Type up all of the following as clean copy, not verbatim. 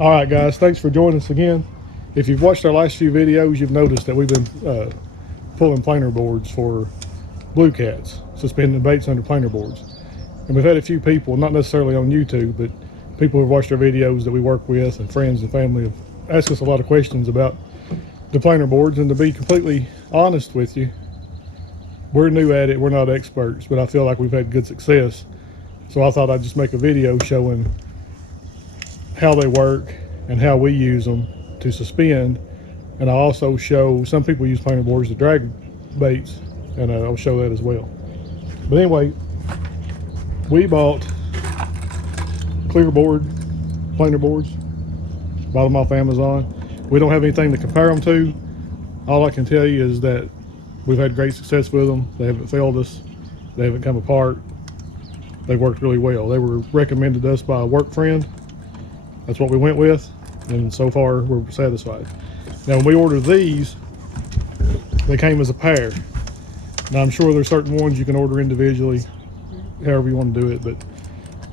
All right, guys, thanks for joining us again. If you've watched our last few videos, you've noticed that we've been pulling planer boards for blue cats, suspending baits under planer boards. And we've had a few people, not necessarily on YouTube, but people who've watched our videos that we work with and friends and family have asked us a lot of questions about the planer boards. And to be completely honest with you, we're new at it, we're not experts, but I feel like we've had good success. So I thought I'd just make a video showing how they work and how we use them to suspend. And I also show some people use planer boards to drag baits, and I'll show that as well. But anyway, we bought clear board planer boards, bought them off Amazon. We don't have anything to compare them to. All I can tell you is that we've had great success with them. They haven't failed us, they haven't come apart, they've worked really well. They were recommended to us by a work friend. That's what we went with, and so far we're satisfied. Now when we ordered these, they came as a pair. Now I'm sure there's certain ones you can order individually, however you want to do it, but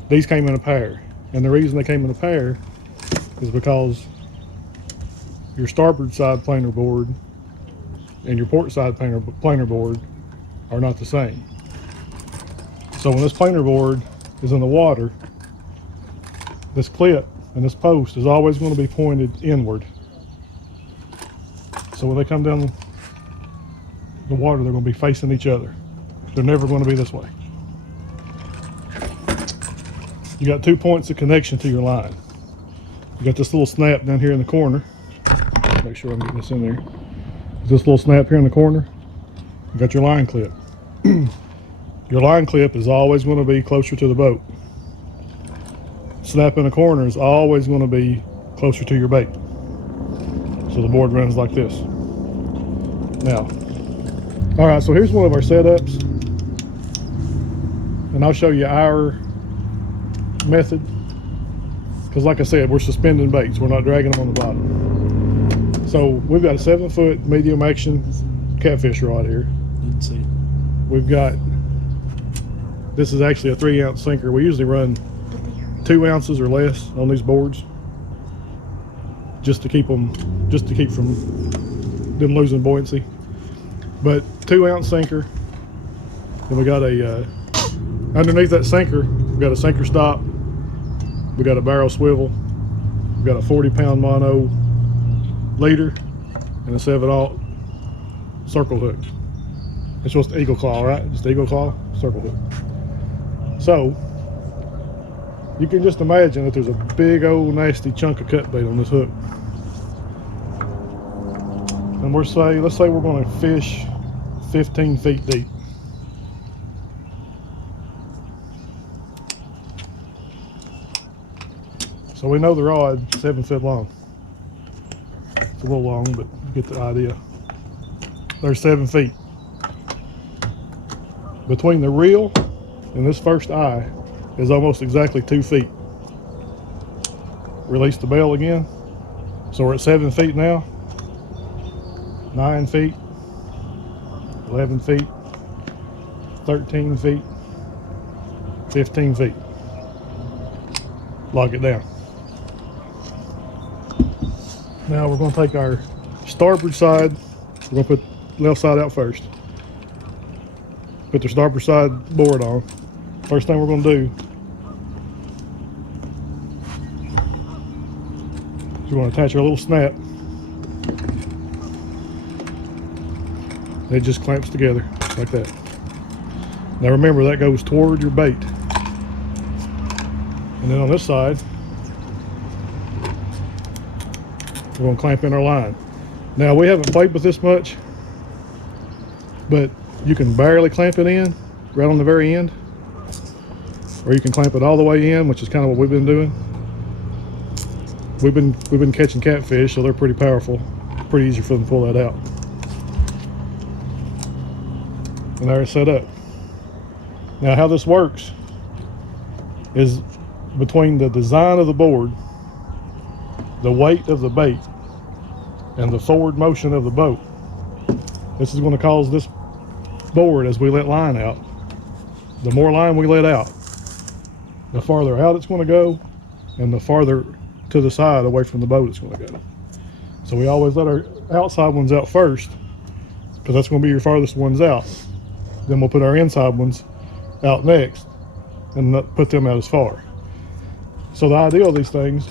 these came in a pair. And the reason they came in a pair is because your starboard side planer board and your port side planer board are not the same. So when this planer board is in the water, this clip and this post is always going to be pointed inward. So when they come down the water, they're going to be facing each other. They're never going to be this way. You got 2 points of connection to your line. You got this little snap down here in the corner. Make sure I'm getting this in there. This little snap here in the corner. You got your line clip. Your line clip is always going to be closer to the boat. Snap in the corner is always going to be closer to your bait. So the board runs like this. Now, all right, so here's one of our setups, and I'll show you our method, because like I said, we're suspending baits, we're not dragging them on the bottom. So we've got a 7-foot medium action catfish rod here. Didn't see it. We've got, this is actually a 3-ounce sinker. We usually run 2 ounces or less on these boards, just to keep from them losing buoyancy. But 2-ounce sinker, and we got a underneath that sinker we got a sinker stop, we got a barrel swivel, we got a 40-pound mono leader, and a 7/0 circle hook. It's just eagle claw, right? Just eagle claw circle hook. So you can just imagine that there's a big old nasty chunk of cut bait on this hook. And let's say we're going to fish 15 feet deep. So we know the rod's 7 foot long. It's a little long, but you get the idea. There's 7 feet. Between the reel and this first eye is almost exactly 2 feet. Release the bell again. So we're at 7 feet now. 9 feet, 11 feet, 13 feet, 15 feet. Lock it down. Now we're going to take our starboard side, we're going to put left side out first. Put the starboard side board on. First thing we're going to do is we're going to attach our little snap. It just clamps together like that. Now remember, that goes toward your bait. And then on this side, we're going to clamp in our line. Now we haven't played with this much, but you can barely clamp it in right on the very end, or you can clamp it all the way in, which is kind of what we've been doing. We've been catching catfish, so they're pretty powerful. Pretty easy for them to pull that out. And there it's set up. Now how this works is between the design of the board, the weight of the bait, and the forward motion of the boat, this is going to cause this board, as we let line out, the more line we let out, the farther out it's going to go, and the farther to the side away from the boat it's going to go. So we always let our outside ones out first, because that's going to be your farthest ones out. Then we'll put our inside ones out next and not put them out as far. So the idea of these things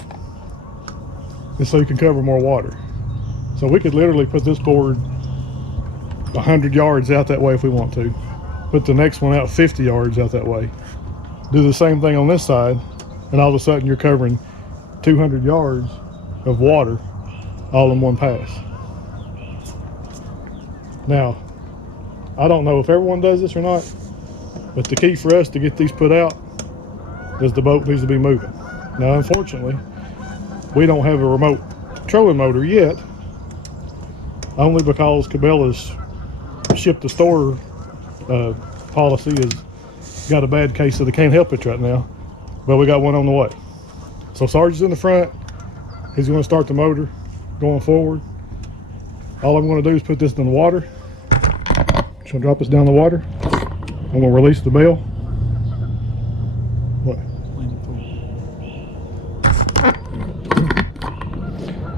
is so you can cover more water. So we could literally put this board 100 yards out that way if we want to. Put the next one out 50 yards out that way. Do the same thing on this side, and all of a sudden you're covering 200 yards of water all in one pass. Now, I don't know if everyone does this or not, but the key for us to get these put out is the boat needs to be moving. Now, unfortunately, we don't have a remote trolling motor yet, only because Cabela's ship to store policy has got a bad case of they can't help it right now, but we got one on the way. So Sarge's in the front. He's going to start the motor going forward. All I'm going to do is put this in the water. Just going to drop this down the water. I'm going to release the bell. What?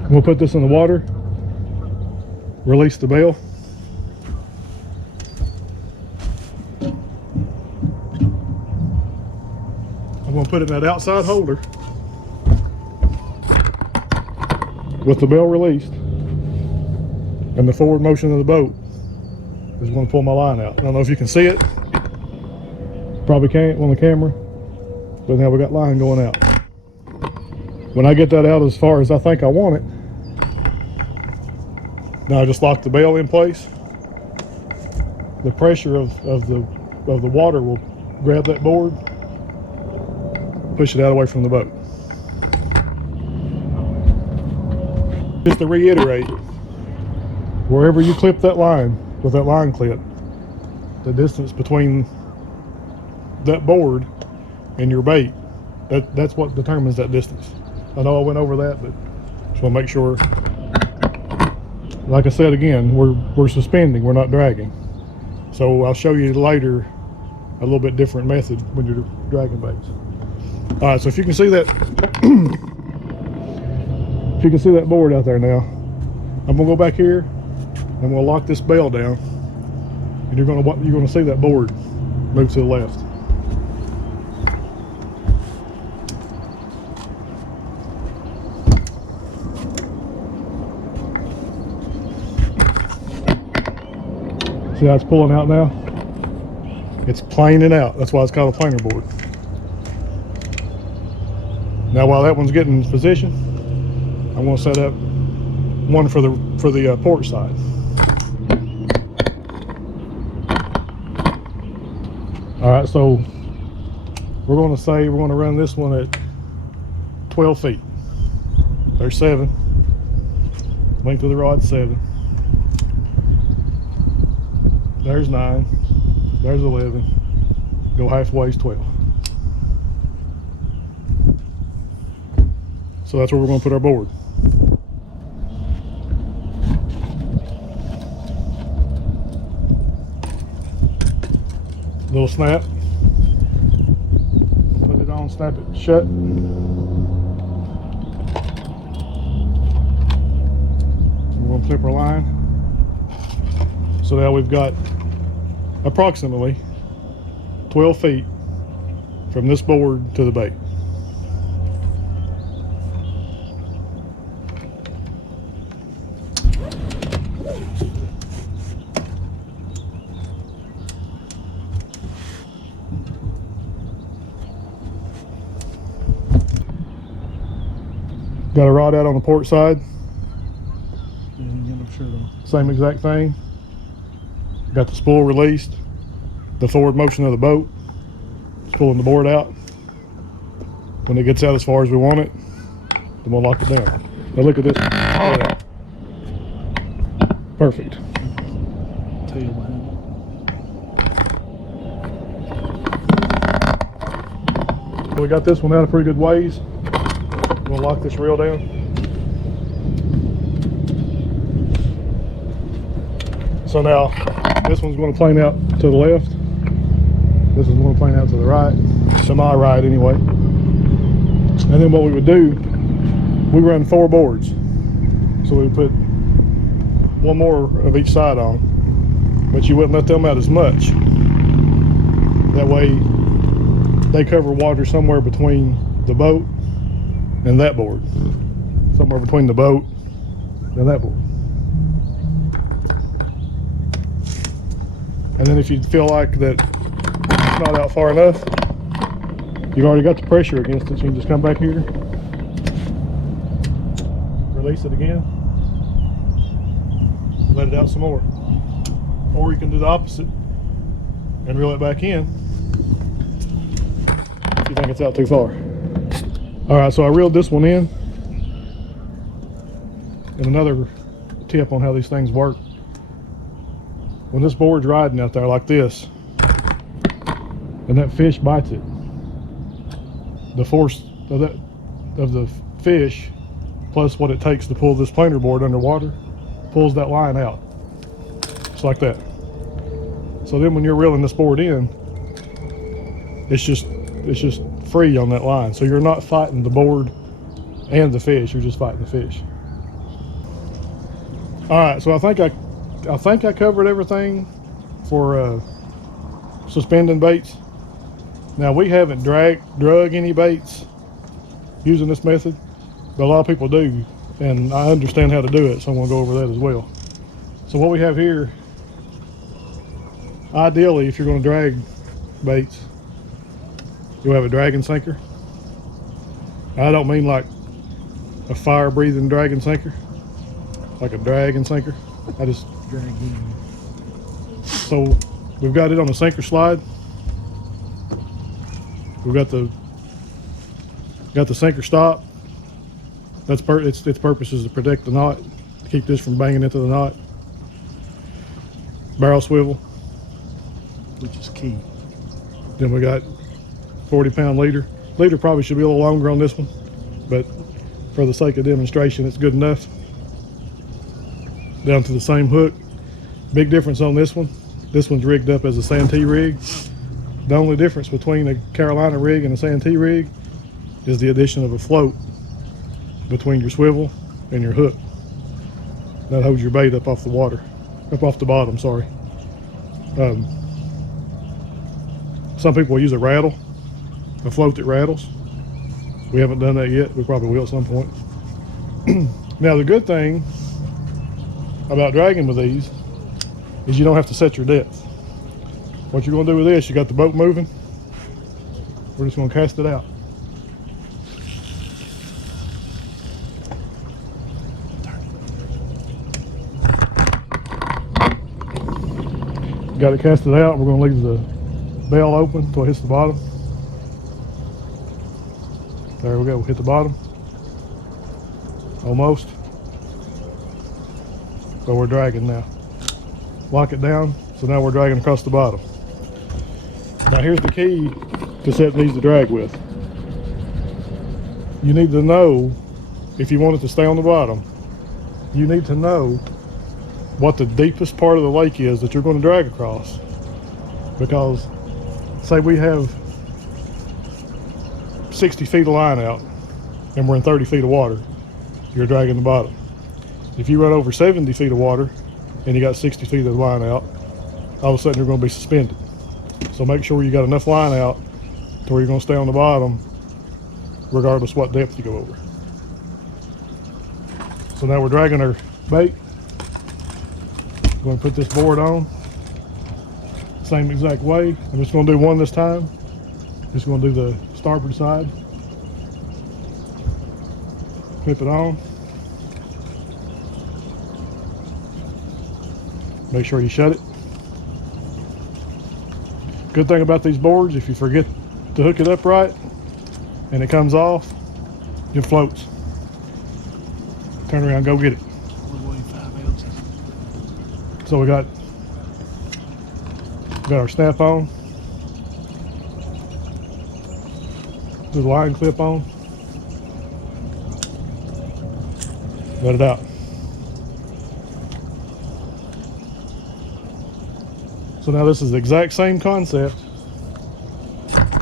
I'm going to put this in the water, release the bell. I'm going to put it in that outside holder with the bell released, and the forward motion of the boat is going to pull my line out. I don't know if you can see it. Probably can't on the camera, but now we got line going out. When I get that out as far as I think I want it, now I just lock the bell in place. The pressure of the water will grab that board, push it out away from the boat. Just to reiterate, wherever you clip that line with that line clip, the distance between that board and your bait, that's what determines that distance. I know I went over that, but just want to make sure. Like I said again, we're suspending, we're not dragging. So I'll show you later a little bit different method when you're dragging baits. All right, so if you can see that, if you can see that board out there now, I'm gonna go back here and we'll lock this bell down, and you're gonna see that board move to the left. See how it's pulling out now? It's planing out. That's why it's called a planer board. Now, while that one's getting in position, I'm going to set up one for the port side. All right, so we're going to say we're going to run this one at 12 feet. There's 7. Length of the rod 7. There's 9. There's 11. Go halfway is 12. So that's where we're going to put our board. Little snap. Put it on, snap it shut. We're going to clip our line. So now we've got approximately 12 feet from this board to the bait. Got a rod out on the port side. Same exact thing. Got the spool released. The forward motion of the boat. It's pulling the board out. When it gets out as far as we want it, then we'll lock it down. Now look at this. Yeah. Perfect. Tail behind it. We got this one out a pretty good ways. We'll lock this reel down. So now this one's going to plane out to the left. This one's going to plane out to the right, semi-right anyway. And then what we would do we run 4 boards. So we put one more of each side on, but you wouldn't let them out as much. That way they cover water somewhere between the boat and that board. Somewhere between the boat and that board. And then if you feel like that it's not out far enough, you've already got the pressure against it, so you can just come back here, release it again, let it out some more. Or you can do the opposite and reel it back in if you think it's out too far. All right, so I reeled this one in. And another tip on how these things work: when this board's riding out there like this and that fish bites it, the force of the fish plus what it takes to pull this planer board underwater pulls that line out, just like that. So then when you're reeling this board in, it's just free on that line, so you're not fighting the board and the fish, you're just fighting the fish. All right, so I think I covered everything for suspending baits. Now, we haven't drug any baits using this method, but a lot of people do, and I understand how to do it, so I'm going to go over that as well. So what we have here, ideally, if you're going to drag baits, you'll have a dragon sinker. I don't mean like a fire-breathing dragon sinker, like a dragon sinker. I just Drag in. So we've got it on a sinker slide. We've got the sinker stop. That's its purpose is to protect the knot, to keep this from banging into the knot. Barrel swivel. Which is key. Then we got 40-pound leader. Leader probably should be a little longer on this one, but for the sake of demonstration, it's good enough. Down to the same hook. Big difference on this one. This one's rigged up as a Santee rig. The only difference between a Carolina rig and a Santee rig is the addition of a float between your swivel and your hook. That holds your bait up off the water, up off the bottom, sorry. Some people use a rattle, a float that rattles. We haven't done that yet. We probably will at some point. Now, the good thing about dragging with these is you don't have to set your depth. What you're going to do with this, you got the boat moving. We're just going to cast it out. Got it casted out. We're going to leave the bell open until it hits the bottom. There we go. Hit the bottom. Almost. So we're dragging now. Lock it down. So now we're dragging across the bottom. Now here's the key to setting these to drag with. You need to know, if you want it to stay on the bottom, you need to know what the deepest part of the lake is that you're going to drag across. Because say we have 60 feet of line out and we're in 30 feet of water, you're dragging the bottom. If you run over 70 feet of water and you got 60 feet of line out, all of a sudden you're going to be suspended. So make sure you got enough line out to where you're going to stay on the bottom regardless what depth you go over. So now we're dragging our bait. I'm going to put this board on same exact way. I'm just going to do one this time. Just going to do the starboard side. Clip it on. Make sure you shut it. Good thing about these boards, if you forget to hook it up right and it comes off, it floats. Turn around, go get it. We'll weigh 5 ounces. So we got our snap on. Do the line clip on. Let it out. So now this is the exact same concept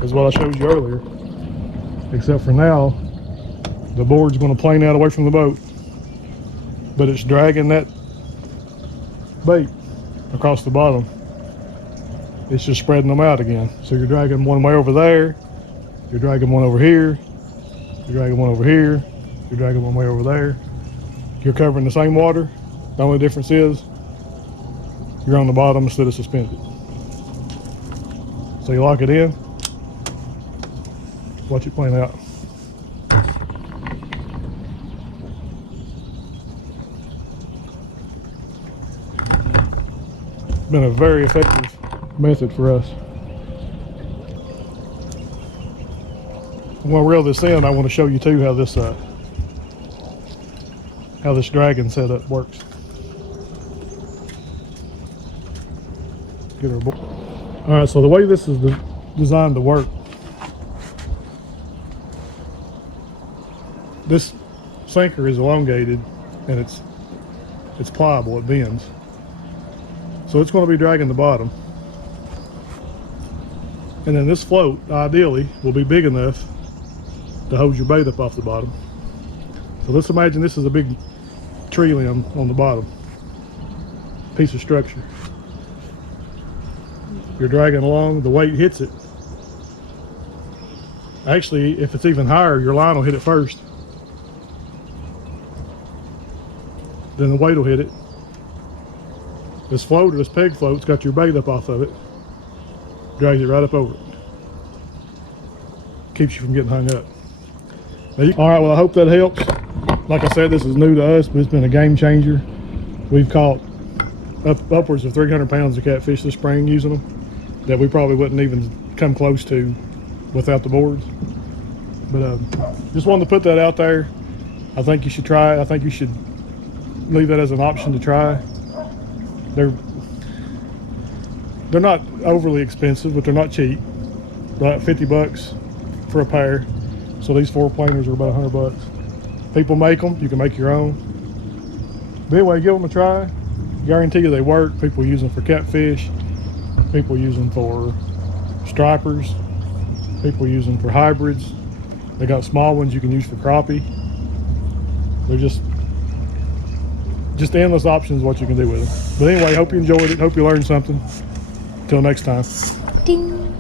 as what I showed you earlier, except for now The board's going to plane out away from the boat, but it's dragging that bait across the bottom. It's just spreading them out again. So you're dragging one way over there, you're dragging one over here, you're dragging one over here, you're dragging one way over there. You're covering the same water. The only difference is you're on the bottom instead of suspended. So you lock it in, watch it plane out. It's been a very effective method for us. When I reel this in, I want to show you too how this dragon setup works. Get our board. All right, so the way this is designed to work, this sinker is elongated and it's pliable, it bends. So it's going to be dragging the bottom. And then this float, ideally, will be big enough to hold your bait up off the bottom. So let's imagine this is a big tree limb on the bottom, piece of structure. You're dragging along, the weight hits it. Actually, if it's even higher, your line will hit it first. Then the weight will hit it. This float, or this peg float's got your bait up off of it. Drags it right up over it. Keeps you from getting hung up. All right, well, I hope that helps. Like I said, this is new to us, but it's been a game changer. We've caught upwards of 300 pounds of catfish this spring using them that we probably wouldn't even come close to without the boards. But just wanted to put that out there. I think you should try it. I think you should leave that as an option to try. They're not overly expensive, but they're not cheap. About 50 bucks for a pair. So these 4 planers are about 100 bucks. People make them, you can make your own. But anyway, give them a try. Guarantee you they work. People use them for catfish. People use them for stripers. People use them for hybrids. They got small ones you can use for crappie. They're just endless options what you can do with them. But anyway, hope you enjoyed it. Hope you learned something. Until next time. Ding.